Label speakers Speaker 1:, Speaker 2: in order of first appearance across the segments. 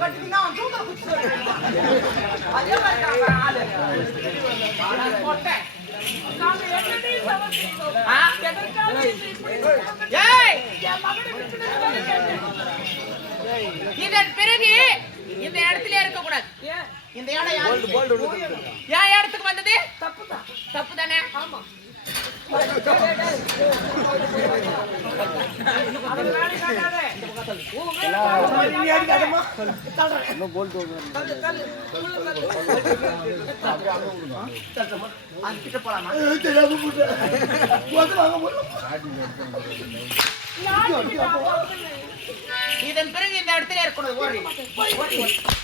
Speaker 1: கட்டிக்கினா அவன் தூக்க குச்சி அதே மாதிரி ஆளு. போட்டேன்.
Speaker 2: கேட்டேன்.
Speaker 1: இதன் பிறகு இந்த இடத்துல இருக்க கூடாது
Speaker 2: ஏன்?
Speaker 1: இந்த இடம் யாரு என் இடத்துக்கு வந்தது?
Speaker 2: தப்புதான்.
Speaker 1: தப்பு தானே?
Speaker 2: ஆமா.
Speaker 1: இதன் பிறகு இந்த இடத்துல இருக்கணும் ஓடி ஓடி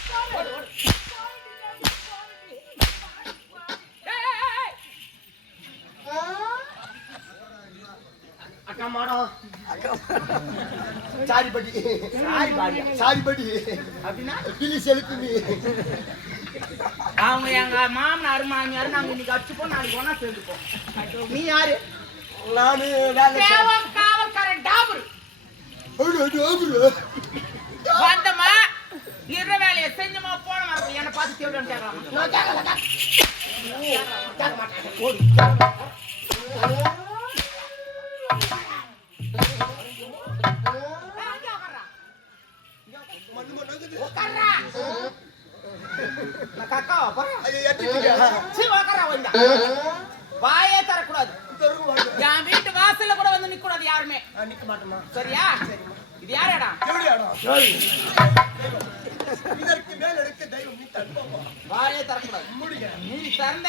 Speaker 1: சாரி பட்டி சாரி பாடியா
Speaker 3: சாரி படி
Speaker 1: அப்படின்னா
Speaker 3: கிளி செலுத்துமி
Speaker 1: அவங்க எங்க மாமனார் மாமியார் நாங்க இன்னைக்கு அடிச்சுப்போம் நாளைக்கு ஒண்ணா சேர்ந்துப்போம். நீ யாரு?
Speaker 3: நானு
Speaker 1: காவல்காரன் டாபர். வந்தமா இற வேலையை செஞ்சமா போன வரது என்ன பார்த்து தேவையான கேட்கலாமா. வாயே தரக்கூடாது. என் வீட்டு வாசல்ல கூட வந்து நிக்க கூடாது யாருமே.
Speaker 3: நிக்க மாட்டோமா
Speaker 1: சரியா? இது யார் இடம்
Speaker 3: எப்படி ஆடும் இதற்கு மேல் எடுக்க தெய்வம் நீ தடுப்போமா
Speaker 1: வாயே தரக்கூடாது. நீ திறந்த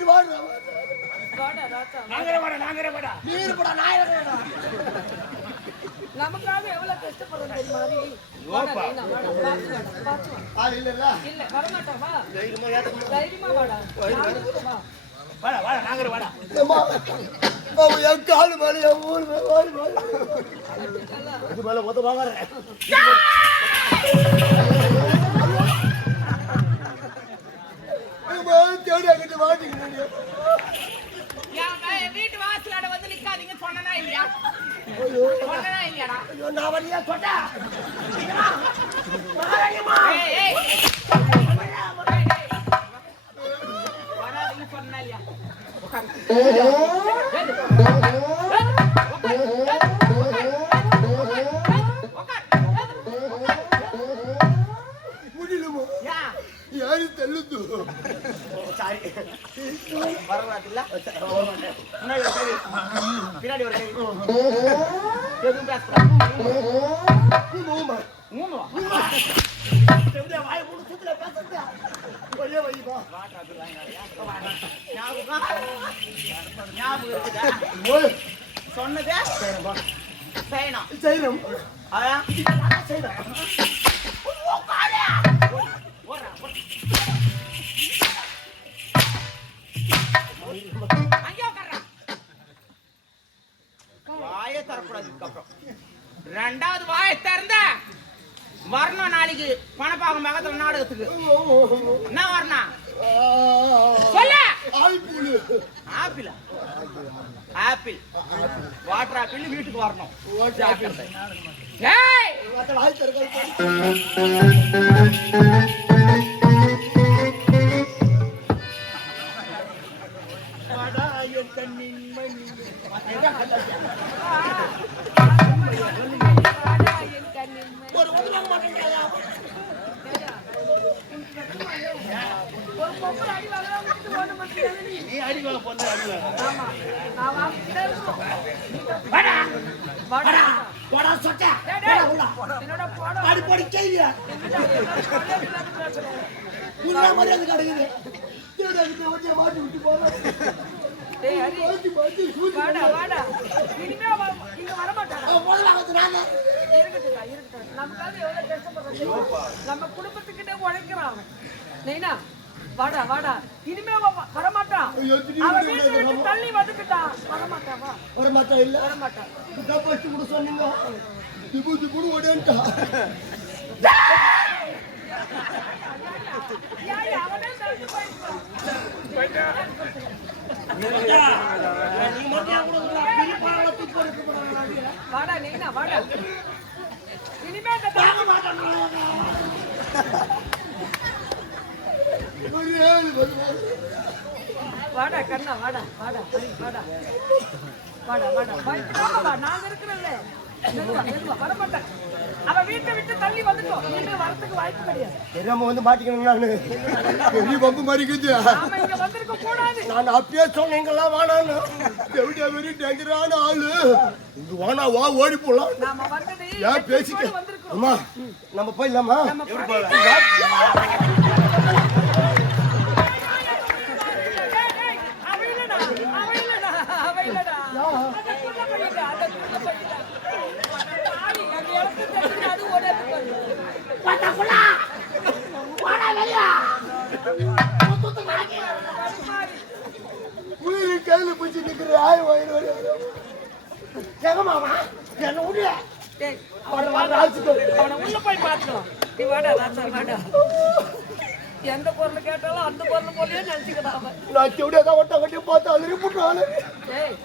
Speaker 3: விட்டு
Speaker 2: வாடா
Speaker 3: நாங்கரே வாடா நாங்கரே வாடா. நீர் போடா நாயரடா
Speaker 2: நமக்காக எவ்வளவு கஷ்டப்படுறோம் தெரியுமா
Speaker 3: இல்ல இல்ல.
Speaker 2: இல்ல வரமாட்டோம் வா.
Speaker 3: தைரியமா ஏத்த
Speaker 2: தைரியமா வாடா. நான் இருக்கேன், வா.
Speaker 3: வாடா வாடா நாங்கரே வாடா. அவன் என் காலு மேல என் ஊர் மேல மேல மொத்த தேடி அங்கிட்டு மாட்டிக்கிட்டு
Speaker 1: என் வே- வீட்டு வாசலாட வந்து நிக்காதீங்க. சொன்னனா இல்லையா? சொன்னனா இல்லையாடா?
Speaker 3: நான் வழியா
Speaker 1: சொன்னா இல்லையா? சொன்னதே செய்யணும்.
Speaker 3: செய்யணும்.
Speaker 1: அதான். வாயை இதுக்கப்புறம். ரெண்டாவது வாயை திறந்த வரணும் நாளைக்கு பணப்பாகம் பக்கத்துல நாடகத்துக்கு. என்ன வரணும்? சொல்ல.
Speaker 3: ஆய்ப்புழு
Speaker 1: ஆப்பிள்? ஆப்பிள். வாட்டர் ஆப்பிள் வீட்டுக்கு வரணும்.
Speaker 3: வாய்
Speaker 2: நீ?
Speaker 3: அடி வாங்க பொண்ணு அடி வாடா
Speaker 2: வாடா.
Speaker 3: சொட்ட
Speaker 2: டேய்,
Speaker 3: வாடா
Speaker 2: டேய்.
Speaker 3: உள்ள
Speaker 2: என்னோட போடா.
Speaker 3: பாடி மாட்டி விட்டு போறேன்
Speaker 2: வாடா வாடா இனிமே இங்க வர
Speaker 3: முதலாவது நானே.
Speaker 2: இருக்கட்டும்டா, இருக்கட்டும். நமக்காக? நம்ம குடும்பத்துக்கிட்டே உழைக்கிறான் அவன். வாடா வாடா. இனிமே வரமாட்டான். அவன் வீட்டை விட்டு தள்ளி வந்துக்கிட்டான் வரமாட்டான் வா.
Speaker 3: வர மாட்டா இல்ல
Speaker 2: வரமாட்டான்
Speaker 3: கூட சொன்னீங்க. திபு.
Speaker 2: வாடா நைனா வாடா. இனிமே இந்த
Speaker 3: வருவாரு.
Speaker 2: வாடா கண்ணா வாடா வாடா வாடா வாடா. வாடா நாங்க இருக்கிறோம்ல
Speaker 3: தெரியாம வந்து மாட்டிக்கணும் பம்பு
Speaker 2: கூடாது
Speaker 3: நான் அப்பயே சொன்னீங்களாம் வேணான்னு எப்படியா வெரி டேஞ்சரான ஆளு. இங்க வேணா வா ஓடி போலாம். ஏன் பேசிக்க? அம்மா நம்ம போயிடலாமா? என்ன
Speaker 2: டேய்,
Speaker 3: அவனை
Speaker 2: உள்ள போய் பார்க்கலாம் நீ வாடா ராசா வாடா. எந்த பொருள் கேட்டாலும் அந்த பொருள் போலயே நினைச்சுக்கிறான்
Speaker 3: நான் ஒட்ட கட்டி பார்த்து அலறி.
Speaker 2: டேய்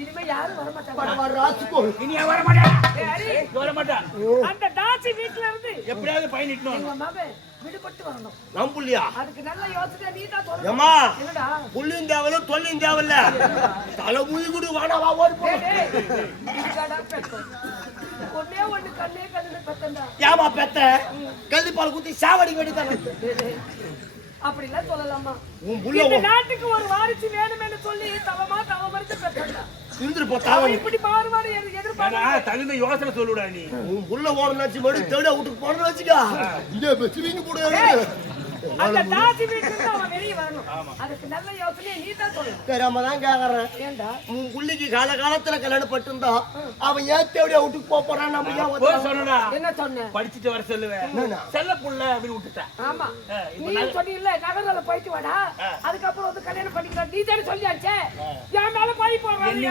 Speaker 2: இனிமே யாரும் வர மாட்டாங்க
Speaker 4: இனி வர மாட்டான் வர மாட்டான்
Speaker 2: அந்த தாசி வீட்டுல இருந்து
Speaker 4: எப்படியாவது பயணிட்டணும்
Speaker 2: விடுபட்டு வரணும்.
Speaker 3: நம்புலியா
Speaker 2: அதுக்கு நல்ல யோசனை நீ தான் சொல்லணும்
Speaker 3: ஏம்மா?
Speaker 2: என்னடா?
Speaker 3: புள்ளியும் தேவையில்ல தொல்லியும் தேவையில்ல தலை முழி கூட வேணா வா ஓடி போ.
Speaker 2: டேய், டேய், இதுக்காடா பெத்தோம். ஒண்ணே ஒண்ணு கண்ணே பெத்தண்டா
Speaker 3: ஏமா பெத்த? கல்வி பால் குத்தி சாவடி வேண்டியதானே
Speaker 2: டேய், டேய், அப்படிலாம் சொல்லலாமா?
Speaker 3: உன் புள்ள
Speaker 2: நாட்டுக்கு ஒரு வாரிசு வேணும்னு சொல்லி தவமா தவமறுத்து பெத்தண்டா
Speaker 3: இருந்துட்டு போ
Speaker 2: அவன்
Speaker 3: தாவணி
Speaker 2: இப்படி மாறுவாரு எதிர்- எதிர்பார்க்க
Speaker 4: தகுந்த யோசனை சொல்லுடா நீ.
Speaker 3: உன் புள்ள ஓடணும் வச்சு மறுபடி தேட வீட்டுக்கு போறன்னு வச்சுக்கா. இந்த பெஸ்டிவிங்க கூட
Speaker 2: அந்த தாசி வீட்டுல அவன் வெளியே வரணும். அதுக்கு நல்ல யோசனையை நீ தான் சொல்லணும்.
Speaker 3: தெரியாம தான் கேக்குறேன்.
Speaker 2: ஏண்டா?
Speaker 3: உன் புள்ளிக்கு கால காலத்துல கல்யாணம் பட்டிருந்தா அவன் ஏன் தேடியா வீட்டுக்கு போக போறான் நம்ம ஏன்
Speaker 4: சொல்லடா
Speaker 2: என்ன சொன்ன?
Speaker 4: படிச்சுட்டு வர சொல்லுவேன்? செல்ல புள்ள அப்படின்னு விட்டுட்டேன்.
Speaker 2: ஆமா. நீ சொன்னீல்ல நகர்ல போயிட்டு வாடா. அதுக்கப்புறம் வந்து கல்யாணம் பண்ணிக்கலாம் நீ தானே சொல்லியாச்சே? என் மேல பழி
Speaker 4: ஒத்துக்கிறீங்க?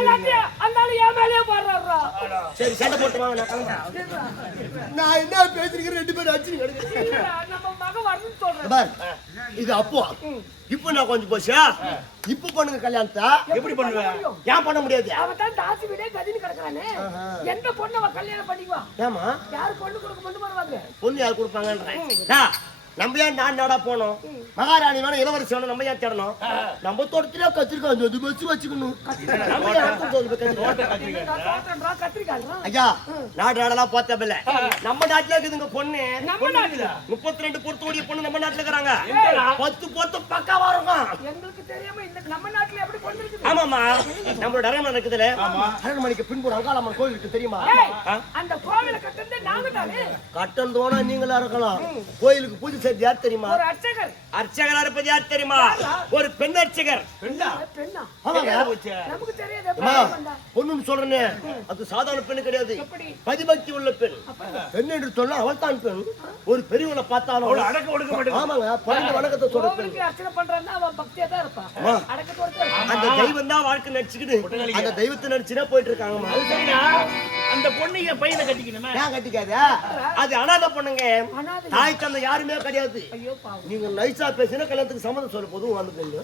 Speaker 2: எல்லாத்தையும் ஆளு என் மேலயே போடுறாருடா.
Speaker 3: சரி சண்டை போட்டு வாங்க நான் என்ன பேசிருக்கிறேன் ரெண்டு பேரும்
Speaker 2: இல்லடா, நம்ம
Speaker 3: இது அப்போ. இப்போ நான் கொஞ்சம் போச்சா. இப்போ பண்ணுங்க கல்யாணத்தை?
Speaker 4: எப்படி பண்ணுவேன்
Speaker 3: ஏன் பண்ண முடியாது?
Speaker 2: அவன் தான் தாசி வீடே கதின்னு கிடக்குறானே. எந்த பொண்ணு அவன் கல்யாணம் பண்ணிக்குவா?
Speaker 3: ஏமா
Speaker 2: யாரு பொண்ணு கொடுக்க மட்டும் வருவாங்க?
Speaker 3: பொண்ணு யார் கொடுப்பாங்கன்றேன். டா, நம்ம ஏன் நான் நாடா போனோம்? மகாராணி வேணும் இளவரசி வேணும் நம்ம ஏன் தேடணும்? நம்ம தோட்டத்திலே கத்திரிக்காய் அது வச்சு வச்சுக்கணும். ஐயா நாடு நாடெல்லாம் பார்த்ததில்ல நம்ம நாட்டுல இருக்குதுங்க பொண்ணு.
Speaker 2: நம்ம நாட்டுல?
Speaker 3: முப்பத்தி ரெண்டு பொருத்தோடைய பொண்ணு நம்ம நாட்டுல இருக்கிறாங்க. பத்து பொருத்தம் பக்காவா இருக்கும்.
Speaker 2: எங்களுக்கு தெரியாம இந்த நம்ம நாட்டுல எப்படி பொண்ணு இருக்குது?
Speaker 3: ஆமாமா நம்மளோட அரண்மனை இருக்குதுல அரண்மனைக்கு பின்புறம் அங்காளம்மன் கோயில் இருக்கு தெரியுமா?
Speaker 2: அந்த கோவிலை நாங்க தானே
Speaker 3: கட்டம் தோணா நீங்களா இருக்கலாம். கோயிலுக்கு பூஜை செய்து யார் தெரியுமா?
Speaker 2: ஒரு அர்ச்சகர்.
Speaker 3: அர்ச்சகரா இருப்பது யார் தெரியுமா? ஒரு பெண் அர்ச்சகர்.
Speaker 4: பெண்ணா?
Speaker 2: பெண்ணா? நமக்கு தெரியாது?
Speaker 3: பொண்ணுன்னு சொல்றேனே. அது சாதாரண பெண்ணு கிடையாது. பதிபக்தி உள்ள பெண். பெண் என்று சொன்னா அவள் தான் பெண் ஒரு பெரியவனை பார்த்தாலும்
Speaker 4: அவ்வளவு அடக்க ஒடுக்க மாட்டேங்குது.
Speaker 3: ஆமாங்க பன்னெண்டு வணக்கத்தை சொல்ற பெண்
Speaker 2: அர்ச்சனை பண்றான்னா அவன் பக்தியா தான் இருப்பான்.
Speaker 3: அந்த தெய்வம் தான் வாழ்க்கை நடிச்சுக்கிட்டு அந்த தெய்வத்தை நடிச்சுனே போயிட்டு இருக்காங்கம்மா
Speaker 4: அந்த பொண்ணு என் பையனை கட்டிக்கணுமே?
Speaker 3: ஏன் கட்டிக்காத? அது அனாதை பொண்ணுங்க. தாய் தந்தை யாருமே கிடையாது நீங்க நைஸா பேசினா கல்யாணத்துக்கு சம்மதம் சொல்ல போதும் வந்துக்கோங்க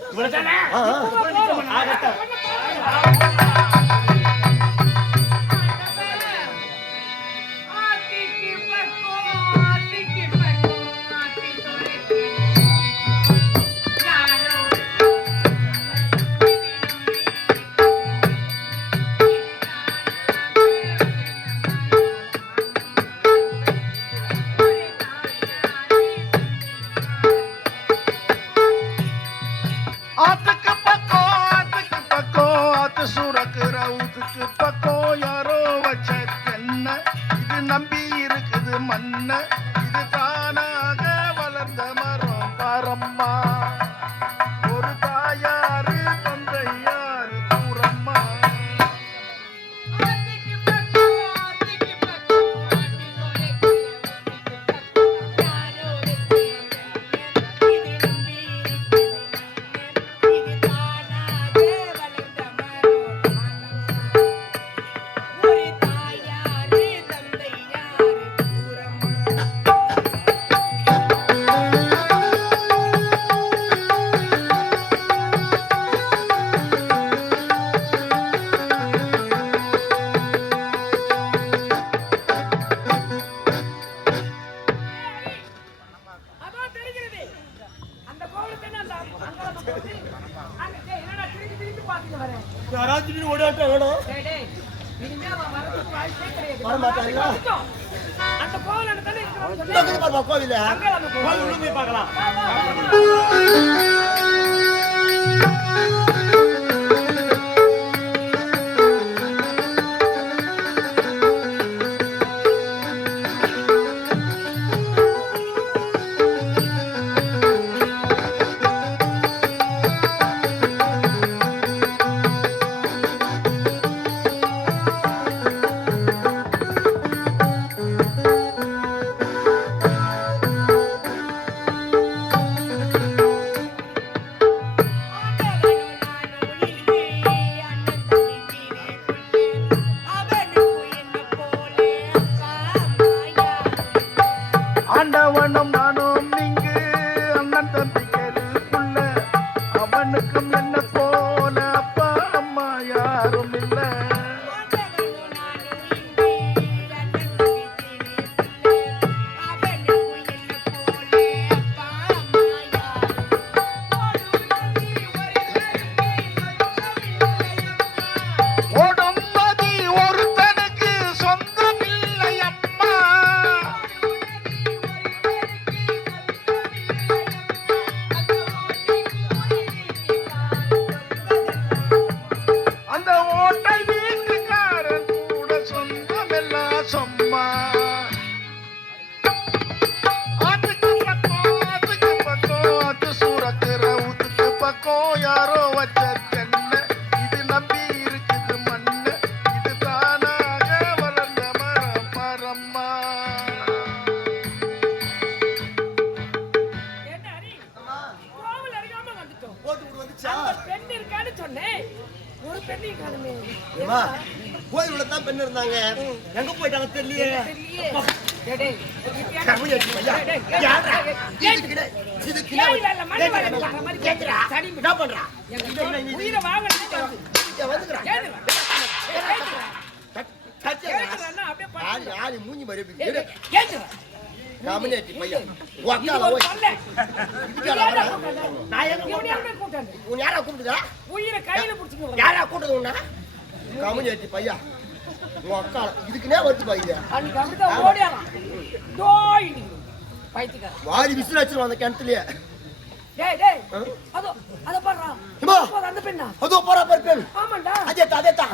Speaker 3: கோவில்.
Speaker 2: கோவில்.
Speaker 4: உள்ள போய் பார்க்கலாம்.
Speaker 5: ஆண்டவனும்
Speaker 3: பக்கத்துல இருந்தாங்க. எங்க போயிட்டாங்க தெரியலையே. மூஞ்சி மாதிரி காமினேட்டி பையன் உக்கால போய். நான் எங்க கூப்பிட்டேன் உன் யாரா கூப்பிட்டதா
Speaker 2: உயிரை கையில பிடிச்சிட்டு
Speaker 3: யாரா கூப்பிட்டது உன்ன? காமினேட்டி இதுக்குன்னே வருது
Speaker 2: பாருங்க
Speaker 3: வாரி விசில் அடிச்சிருவான் அந்த கிணத்துலயே.
Speaker 2: அதோ
Speaker 3: போறா பெண்
Speaker 2: ஆமாண்டா.
Speaker 5: அதே தான் அதே தான்